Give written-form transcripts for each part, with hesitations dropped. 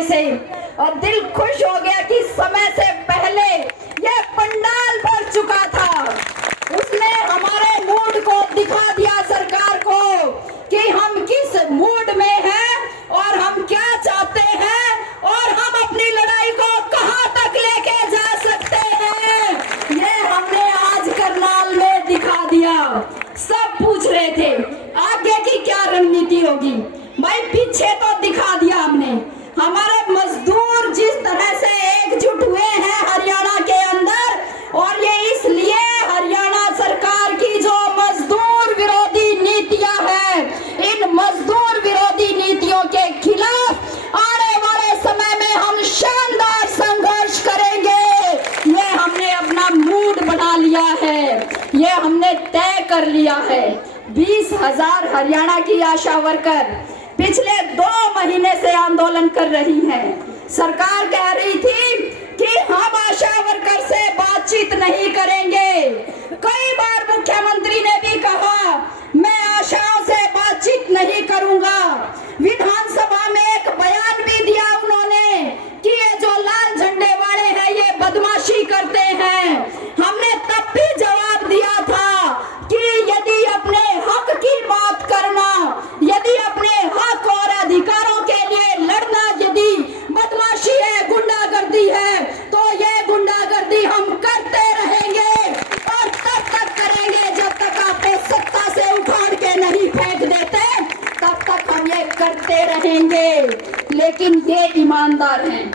आने से, और दिल खुश हो गया कि समय से पहले ये पंडाल भर चुका था। उसने हमारे मूड को दिखा दिया सरकार को कि हम किस मूड में हैं और हम क्या चाहते हैं और हम अपनी लड़ाई को कहां तक लेके जा सकते हैं। ये हमने आज करनाल में दिखा दिया। सब पूछ रहे थे आगे की क्या रणनीति होगी, भाई पीछे तो दिखा दिया हमने। हमारे मजदूर जिस तरह से एकजुट हुए हैं हरियाणा के अंदर, और ये इसलिए हरियाणा सरकार की जो मजदूर विरोधी नीतियां हैं, इन मजदूर विरोधी नीतियों के खिलाफ आने वाले समय में हम शानदार संघर्ष करेंगे। ये हमने अपना मूड बना लिया है, ये हमने तय कर लिया है। 20,000 हरियाणा की आशा वर्कर पिछले 2 महीने से आंदोलन कर रही हैं। सरकार कह रही थी कि हम आशा वर्कर से बातचीत नहीं करेंगे। कई बार मुख्यमंत्री ने भी कहा मैं आशाओं से बातचीत नहीं करूंगा। विधानसभा में एक बयान भी दिया उन्होंने कि ये जो लाल झंडे वाले हैं ये बदमाशी करते हैं। हमने तब भी जवाब दिया था कि यदि अपने हक की बात करना, यदि अपने हक और अधिकारों के लिए लड़ना यदि बदमाशी है, गुंडागर्दी है, तो ये गुंडागर्दी हम करते रहेंगे और तब तक करेंगे जब तक आपको सत्ता से उखाड़ के नहीं फेंक देते, तब तक हम ये करते रहेंगे। लेकिन ये ईमानदार हैं,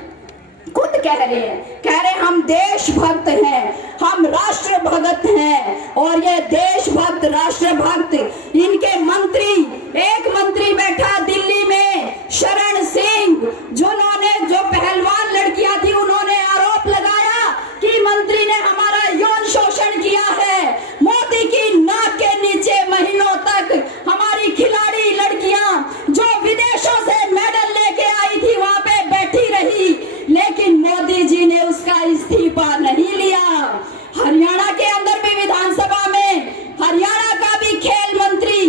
खुद कह रहे हम देशभक्त हैं, हम राष्ट्रभक्त हैं। और ये देशभक्त राष्ट्रभक्त इनके मंत्री, एक मंत्री बैठा दिल्ली में शरण सिंह, जिन्होंने जो पहलवान लड़कियां थी उन्होंने आरोप लगाया कि मंत्री ने हमारा यौन शोषण किया है। मोदी की नाक के नीचे महीनों तक हमारी खिलाड़ी लड़कियां जो विदेशों से मेडल लेके आई थी वहां पे बैठी रही, लेकिन मोदी जी ने उसका इस्तीफा नहीं लिया। हरियाणा के अंदर भी विधानसभा में हरियाणा का भी खेल मंत्री,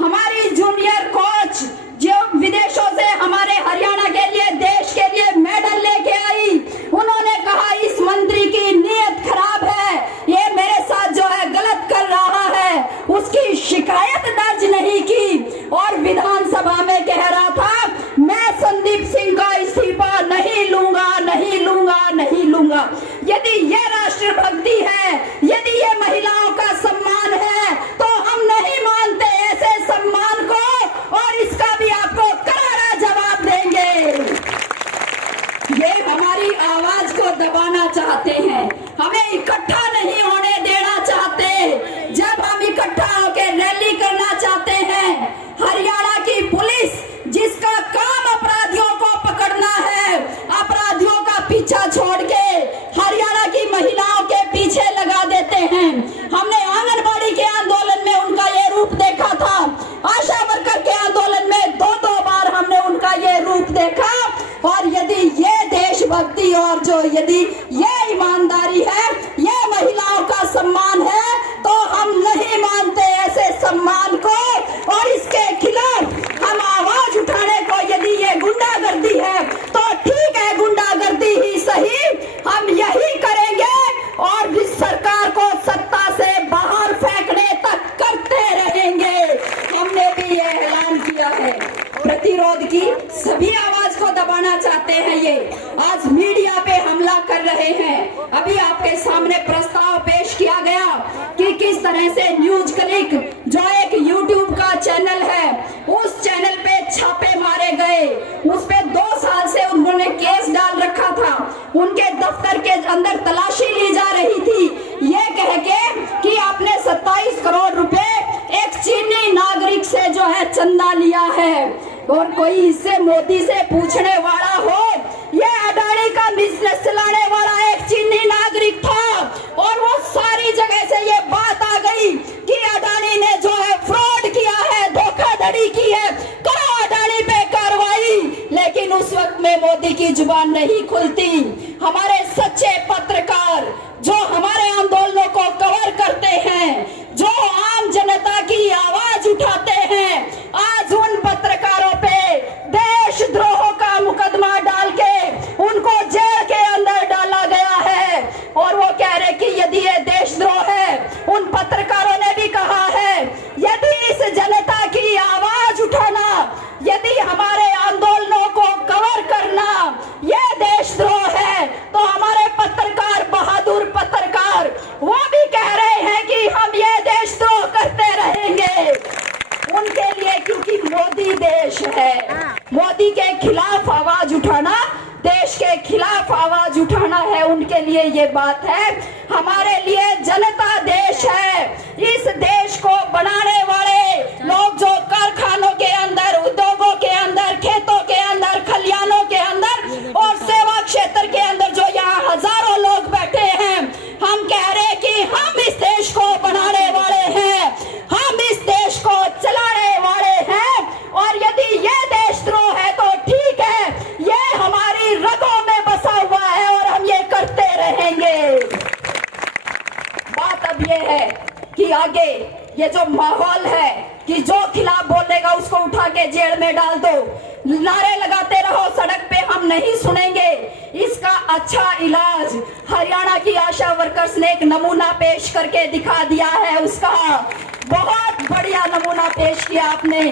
हमारी जूनियर कोच जो विदेशों से हमारे हरियाणा के लिए, देश के लिए मेडल लेके आई, उन्होंने कहा इस मंत्री की नीयत खराब है, ये मेरे साथ जो है गलत कर रहा है। उसकी शिकायत दर्ज नहीं की और विधानसभा में कह रहा था मैं संदीप सिंह का इस्तीफा नहीं लूंगा, नहीं लूंगा, नहीं लूंगा। यदि ये राष्ट्रभक्ति है, यदि ये महिलाओं का सम्मान है, तो हम नहीं मानते ऐसे सम्मान को और इसका भी आपको करारा जवाब देंगे। ये हमारी आवाज को दबाना चाहते हैं, हमें इकट्ठा नहीं होने देना चाहते। जब हम इकट्ठा होकर रैली करना चाहते हैं, हरियाणा की पुलिस जिसका काम अपराधियों को पकड़ना है, अपराधियों का पीछा छोड़ के हरियाणा की महिलाओं के पीछे लगा देते हैं। हमने आंगनबाड़ी के आंदोलन में उनका ये रूप देखा था, आशा वर्कर के आंदोलन में 2-2 बार हमने उनका ये रूप देखा। और यदि ये देशभक्ति और जो यदि ये ईमानदारी है, ये महिलाओं का सम्मान है, तो हम नहीं मानते ऐसे सम्मान को और इसके खिलाफ हम आवाज उठाने को। यदि ये गुंडागर्दी है तो ठीक है, गुंडागर्दी ही सही, हम यही करेंगे और इस सरकार को सत्ता से बाहर फेंकने तक करते रहेंगे। हमने भी ये ऐलान किया है। प्रतिरोध की सभी आवाज को दबाना चाहते हैं, ये आज मीडिया पे हमला कर रहे हैं। अभी आपके सामने प्रस्ताव पेश किया गया कि किस तरह से न्यूज क्लिक जो एक यूट्यूब का चैनल है, उस चैनल पे छापे मारे गए। उस पे 2 साल से उन्होंने केस डाल रखा था, उनके दफ्तर के अंदर तलाशी ली जा रही थी, ये कह के कि आपने 27 करोड़ रुपए एक चीनी नागरिक से जो है चंदा लिया है। और कोई इससे मोदी से पूछने वाला हो, ये अडानी का बिजनेस चलाने वाला एक चीनी नागरिक था और वो सारी जगह से ये बात आ गई कि अडानी ने जो है फ्रॉड किया है, धोखाधड़ी की है, करो अडानी पे कार्रवाई। लेकिन उस वक्त में मोदी की जुबान नहीं खुलती। हमारे सच्चे पत्रकार जो हमारे आंदोलनों को कवर करते हैं, जो आम जनता की आवाज उठाते हैं, आज उन पत्रकारों पे देशद्रोह का मुकदमा डाल के रहेंगे उनके लिए, क्योंकि मोदी देश है। मोदी के खिलाफ आवाज उठाना देश के खिलाफ आवाज उठाना है, उनके लिए ये बात है। हमारे लिए जनता देश है। इस देश को बनाने वाले लोग जो कारखानों के अंदर, उद्योगों के अंदर, खेतों के अंदर, खलियानों के अंदर और सेवा क्षेत्र के अंदर जो यहाँ हजारों लोग बैठे हैं, हम कह रहे हैं कि हम इस देश को बनाने वाले हैं, हम इस देश को चलाने वाले हैं। और यदि ये देशद्रोह है तो ठीक है, ये हमारी रगों में बसा हुआ है और हम ये करते रहेंगे। बात अब ये है कि आगे ये जो माहौल है कि जो खिलाफ बोलेगा उसको उठा के जेल में डाल दो, नारे लगाते रहो सड़क पे, हम नहीं सुनेंगे। इसका अच्छा इलाज हरियाणा की आशा वर्कर्स ने एक नमूना पेश करके दिखा दिया है। उसका बहुत बढ़िया नमूना पेश किया आपने।